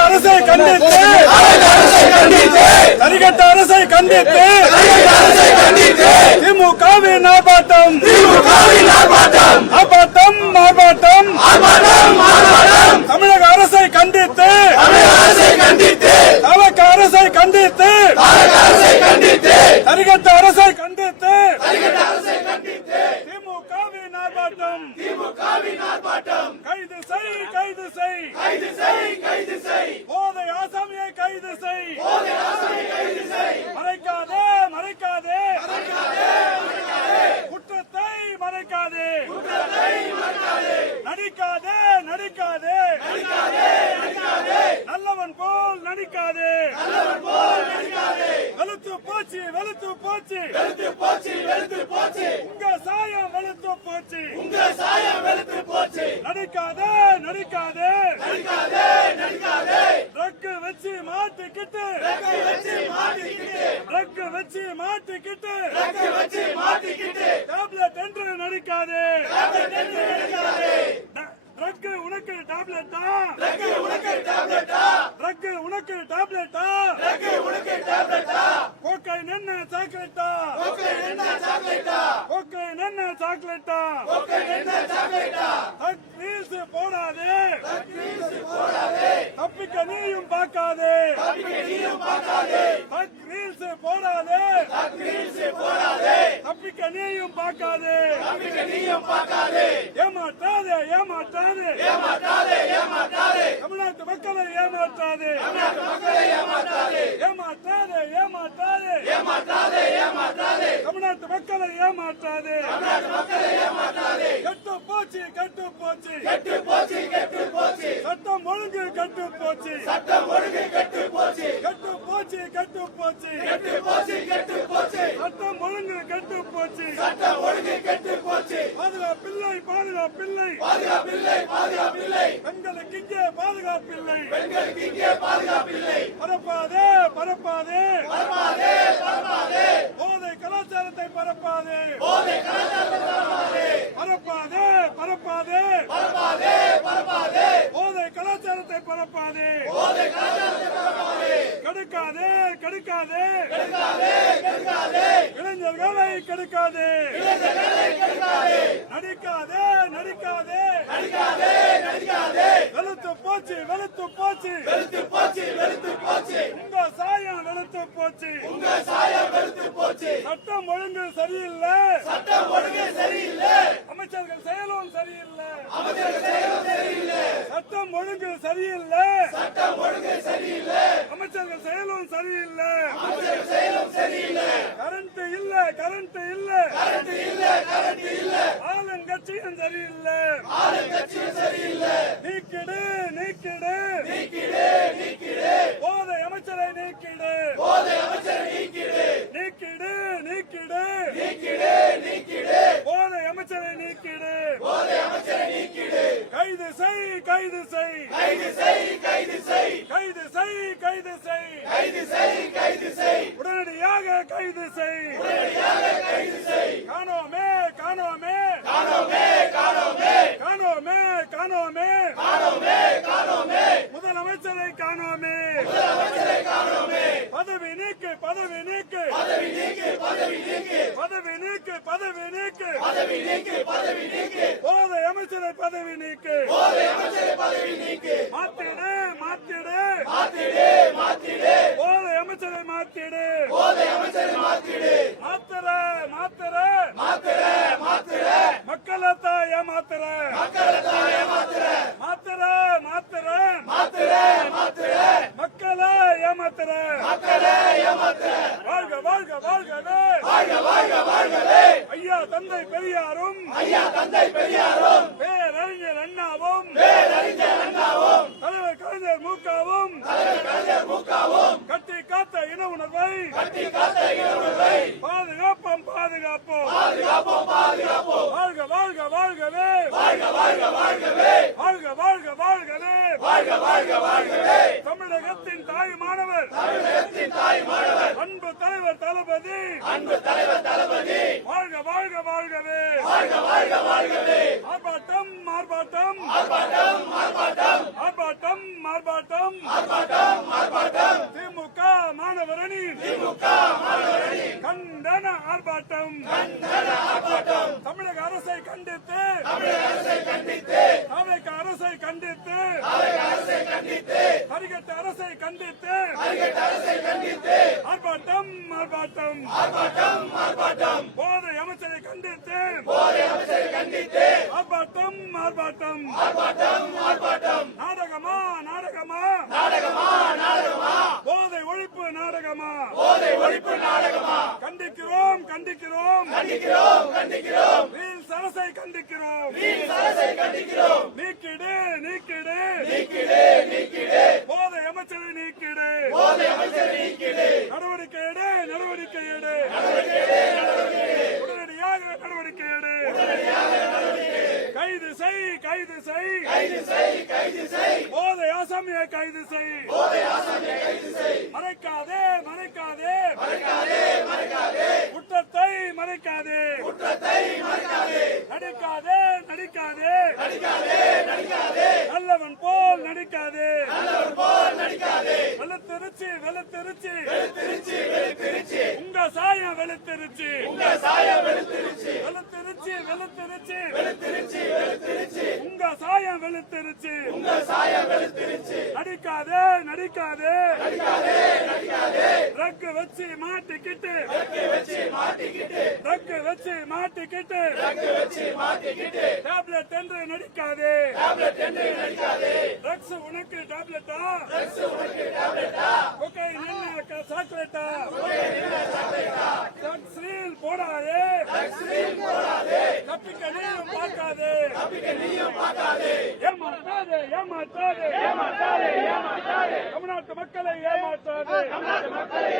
அரசை கண்டித்து தரிகட்ட அரசை கண்டித்து திமுகவின் ஆர்ப்பாட்டம் ஆர்ப்பாட்டம் ஆர்ப்பாட்டம் தமிழக அரசை கண்டித்து தவக அரசை கண்டித்து தரிகட்ட அரசை கண்டித்து திமுகவின் ஆர்ப்பாட்டம் கைது செய் கைது செய் கைது செய் போதை ஆசாமியை கைது செய் மறைக்காதே மறைக்காதே குற்றத்தை மறைக்காதே நடிக்காதே நடிக்காதே நல்லவன் போல் நடிக்காதே வெளுத்து போச்சு வெளுத்து போச்சு உங்க சாயம் வெளுத்து போச்சு நடிக்காதே நடிக்காதே ட்ரக் வச்சு மாட்டிக்கிட்டு டேப்லெட் என்று நடிக்காதே ட்ரக் உனக்கு டேப்லெட்டா கோக்கை என்ன சாக்லேட்டா ரீல்ஸ் போடாதே தப்பிக்க நீயும் பார்க்காதே ரீல்ஸ் போடாதே தப்பிக்க நீயும் பார்க்காதே ஏமாற்றாதே தமிழ்நாட்டு மக்களை ஏமாற்றாதே தமிழ்நாட்டு மக்களை ஏமாற்றாதே கெட்டு போச்சு சட்டம் ஒழுங்கு கெட்டு போச்சு சட்டம் ஒழுங்கு கெட்டு போச்சு பாதுகாப்பில்லை பெண்களுக்கு இங்கே பாதுகாப்பில்லை பரப்பாதே போதை கலாச்சாரத்தை பரப்பாதே போதை கலாச்சாரத்தை பரப்பாதே கெடுக்காதே இளைஞர்களை கெடுக்காதே நடிக்காதே வெளுத்து போச்சு உங்க சாயம் வெளுத்து போச்சு சட்டம் ஒழுங்கு சரியில்லை அமைச்சர்கள் செயலும் சரியில்லை சட்டம் ஒழுங்கு சரியில்லை அமைச்சர்கள் செயலும் சரியில்லை கரண்ட் இல்ல ஆளுங்கட்சியும் சரியில்லை நீக்கிடு போதை அமைச்சரை நீக்கிடு போதை அமைச்சரை நீக்கிடு கைது செய் உடனடியாக கைது செய் காணோமே முதலமைச்சரை காணோமே பதவி நீக்கு போதை அமைச்சரை பதவி நீக்கு மாத்திடு போதை அமைச்சரை மாத்திடு மக்களத்தான் ஏமாத்துற மக்களை ஏமாத்துற வாழ்கவே ஐயா தந்தை பெரியாரும் பேரறிஞர் அண்ணாவும் தலைவர் கலைஞர் மூக்காவும் கட்டி காத்த இன உணர்வை பாதுகாப்போம் வாழ்கவே தமிழகத்தின் தாய் மாணவர் அன்பு தலைவர் தளபதி வாழ்க வாழ்க வாழ்கவே ஆர்ப்பாட்டம் ஆர்ப்பாட்டம் ஆர்ப்பாட்டம் திமுக மாணவரணி கண்டன ஆர்ப்பாட்டம் தமிழக அரசை கண்டித்து தமிழக அரசை கண்டித்து ஹரிகட்ட அரசை கண்டித்து ஆர்ப்பாட்டம் போதை அமைச்சரை கண்டித்து ஆர்ப்பாட்டம் நாடகமா போதை ஒழிப்பு நாடகமா கண்டிக்கிறோம் வீல்ஸ் அரசை கண்டிக்கிறோம் நீக்கிடு போதை அமைச்சரை நீக்கிடு நடவடிக்கை எடு உடனடியாக நடவடிக்கை எடு கைது செய் போதை ஆசாமியை கைது செய் மறைக்காதே குற்றத்தை மறைக்காதே நடிக்காதே நல்லவன் போல் நடிக்காதே வெளுத்திருச்சு உங்க சாயம் வெளுத்திருச்சு உங்க சாயம் வெளுத்திருச்சு நடிக்காதே ட்ரக் வச்சு மாட்டிக்கிட்டு டேப்லெட் என்று நடிக்காதே ட்ரக்ஸ் உனக்கு டேப்லெட்டா கொக்கைன் என்ன சாக்லேட்டா ட்ரக்ஸ் ரீல் போடாதே தப்பிக்க நீயும் பார்க்காதே ஏமாற்றாதே தமிழ்நாட்டு மக்களை ஏமாற்றாதே